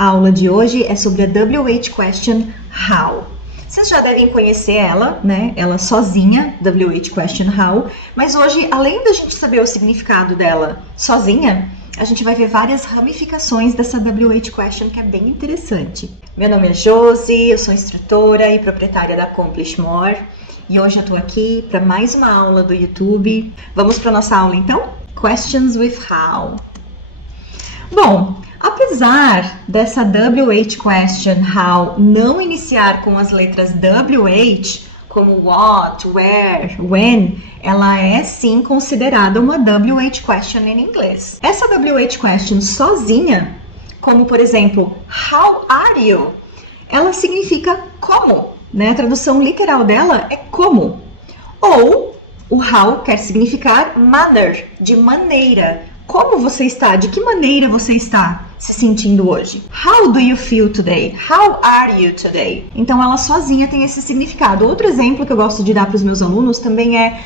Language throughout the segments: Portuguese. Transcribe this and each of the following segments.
A aula de hoje é sobre a WH question how. Vocês já devem conhecer ela, né? Ela sozinha, WH question how. Mas hoje, além da gente saber o significado dela sozinha, a gente vai ver várias ramificações dessa WH question que é bem interessante. Meu nome é Josi, eu sou instrutora e proprietária da Accomplish More. E hoje eu tô aqui para mais uma aula do YouTube. Vamos para nossa aula então? Questions with how. Bom, apesar dessa WH question how não iniciar com as letras WH, como what, where, when, ela é sim considerada uma WH question em inglês. Essa WH question sozinha, como por exemplo, how are you? Ela significa como, né? A tradução literal dela é como. Ou o how quer significar manner, de maneira. Como você está? De que maneira você está se sentindo hoje? How do you feel today? How are you today? Então ela sozinha tem esse significado. Outro exemplo que eu gosto de dar para os meus alunos também é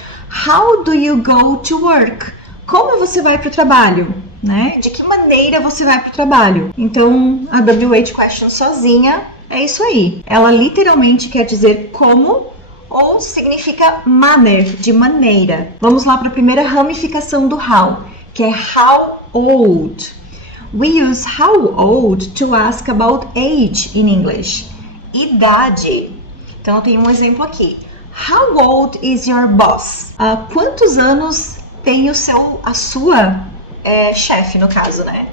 how do you go to work? Como você vai para o trabalho? Né? De que maneira você vai para o trabalho? Então a WH question sozinha é isso aí. Ela literalmente quer dizer como ou significa manner, de maneira. Vamos lá para a primeira ramificação do how, que é how old. We use how old to ask about age in English. Idade. Então eu tenho um exemplo aqui. How old is your boss? Quantos anos tem a sua chefe, no caso, né?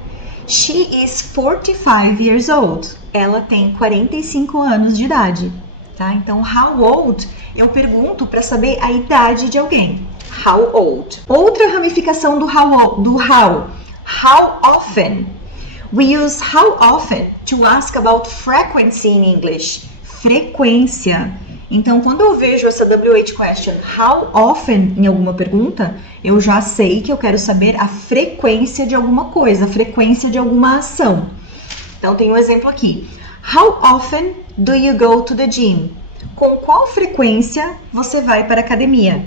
She is 45 years old. Ela tem 45 anos de idade. Tá? Então, how old, eu pergunto para saber a idade de alguém. How old. Outra ramificação do how. How often. We use how often to ask about frequency in English. Frequência. Então, quando eu vejo essa WH question, how often, em alguma pergunta, eu já sei que eu quero saber a frequência de alguma coisa, a frequência de alguma ação. Então, tem um exemplo aqui. How often do you go to the gym? Com qual frequência você vai para a academia?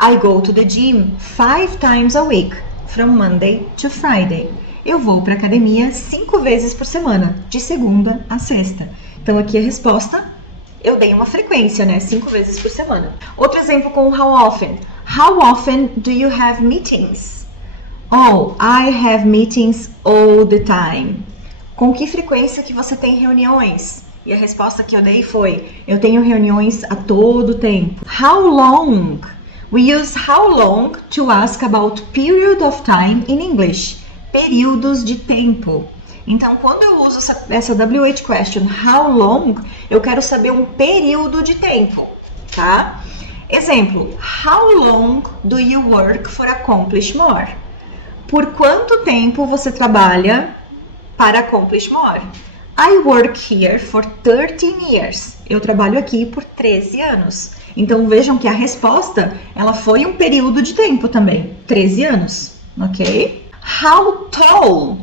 I go to the gym 5 times a week, from Monday to Friday. Eu vou para a academia 5 vezes por semana, de segunda a sexta. Então, aqui a resposta, eu dei uma frequência, né? 5 vezes por semana. Outro exemplo com how often. How often do you have meetings? Oh, I have meetings all the time. Com que frequência que você tem reuniões? E a resposta que eu dei foi, eu tenho reuniões a todo tempo. How long? We use how long to ask about period of time in English. Períodos de tempo. Então, quando eu uso essa WH question, how long, eu quero saber um período de tempo, tá? Exemplo, how long do you work for Accomplish More? Por quanto tempo você trabalha para Accomplish More? I work here for 13 years. Eu trabalho aqui por 13 anos. Então, vejam que a resposta, ela foi um período de tempo também. 13 anos, ok? How tall?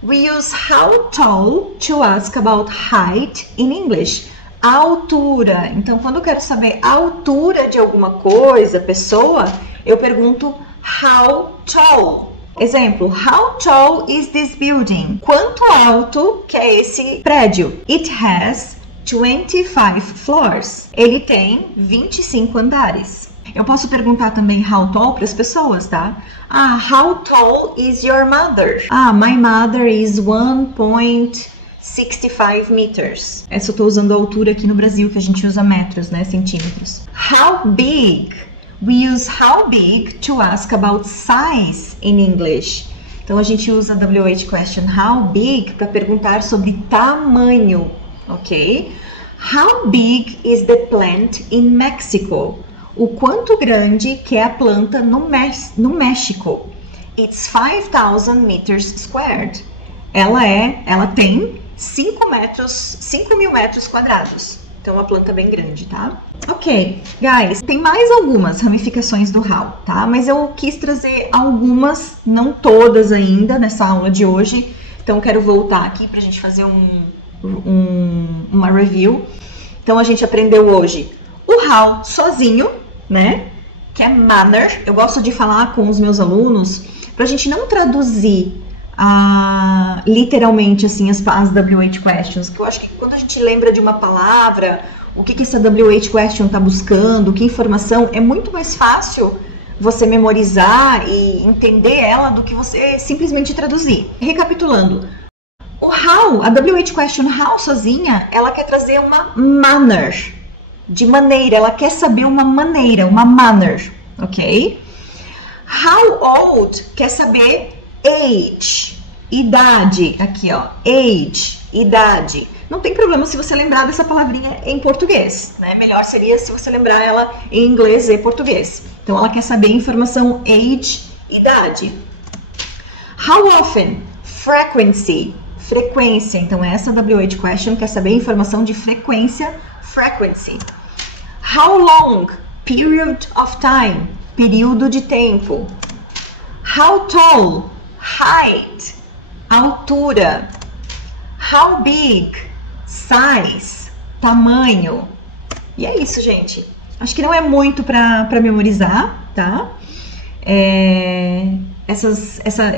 We use how tall to ask about height in English. A altura. Então, quando eu quero saber a altura de alguma coisa, pessoa, eu pergunto how tall. Exemplo, how tall is this building? Quanto alto que é esse prédio? It has 25 floors. Ele tem 25 andares. Eu posso perguntar também how tall para as pessoas, tá? How tall is your mother? My mother is 1.65 meters. Essa eu tô usando a altura aqui no Brasil, que a gente usa metros, né? Centímetros. How big? We use how big to ask about size in English. Então, a gente usa a WH question how big para perguntar sobre tamanho, ok? How big is the plant in Mexico? O quanto grande que é a planta no México? It's 5,000 meters squared. Ela tem 5.000 metros quadrados. Então, uma planta bem grande, tá? Ok, guys, tem mais algumas ramificações do how, tá? Mas eu quis trazer algumas, não todas ainda, nessa aula de hoje. Então, quero voltar aqui pra gente fazer uma review. Então, a gente aprendeu hoje o how sozinho, né? Que é manner. Eu gosto de falar com os meus alunos pra gente não traduzir literalmente assim as WH questions, que eu acho que quando a gente lembra de uma palavra, o que essa WH question está buscando, que informação, é muito mais fácil você memorizar e entender ela do que você simplesmente traduzir. Recapitulando, o how, a WH question how sozinha, ela quer trazer uma manner, de maneira, ela quer saber uma maneira, uma manner, ok? How old quer saber age, idade, aqui ó, age, idade. Não tem problema se você lembrar dessa palavrinha em português, né? Melhor seria se você lembrar ela em inglês e português. Então ela quer saber a informação age, idade. How often, frequency, frequência. Então essa WH question quer saber a informação de frequência, frequency. How long, period of time, período de tempo. How tall, height, altura. How big, size, tamanho. E é isso, gente. Acho que não é muito para memorizar, tá?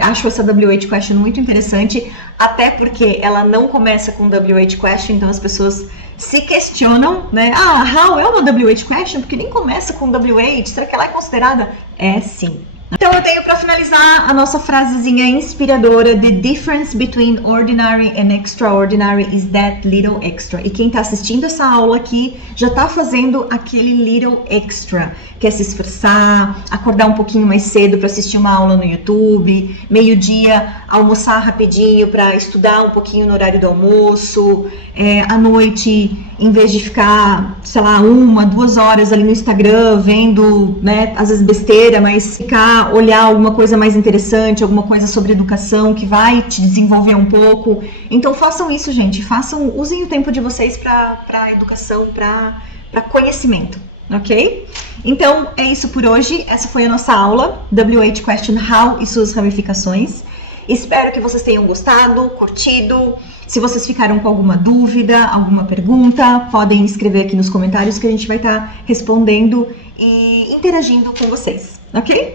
Acho essa WH question muito interessante, até porque ela não começa com WH question, então as pessoas se questionam, né? Ah, how é uma WH question? Porque nem começa com WH, será que ela é considerada? É sim. Então eu tenho para finalizar a nossa frasezinha inspiradora: The difference between ordinary and extraordinary is that little extra. E quem está assistindo essa aula aqui já está fazendo aquele little extra. Quer se esforçar, acordar um pouquinho mais cedo para assistir uma aula no YouTube, meio-dia almoçar rapidinho para estudar um pouquinho no horário do almoço, à noite, em vez de ficar, sei lá, 1, 2 horas ali no Instagram vendo, né, às vezes besteira, mas olhar alguma coisa mais interessante, alguma coisa sobre educação que vai te desenvolver um pouco. Então façam isso, gente, usem o tempo de vocês para educação, para conhecimento, ok? Então é isso por hoje, essa foi a nossa aula, WH Question How e suas ramificações. Espero que vocês tenham gostado, curtido. Se vocês ficaram com alguma dúvida, alguma pergunta, podem escrever aqui nos comentários que a gente vai estar respondendo e interagindo com vocês, ok?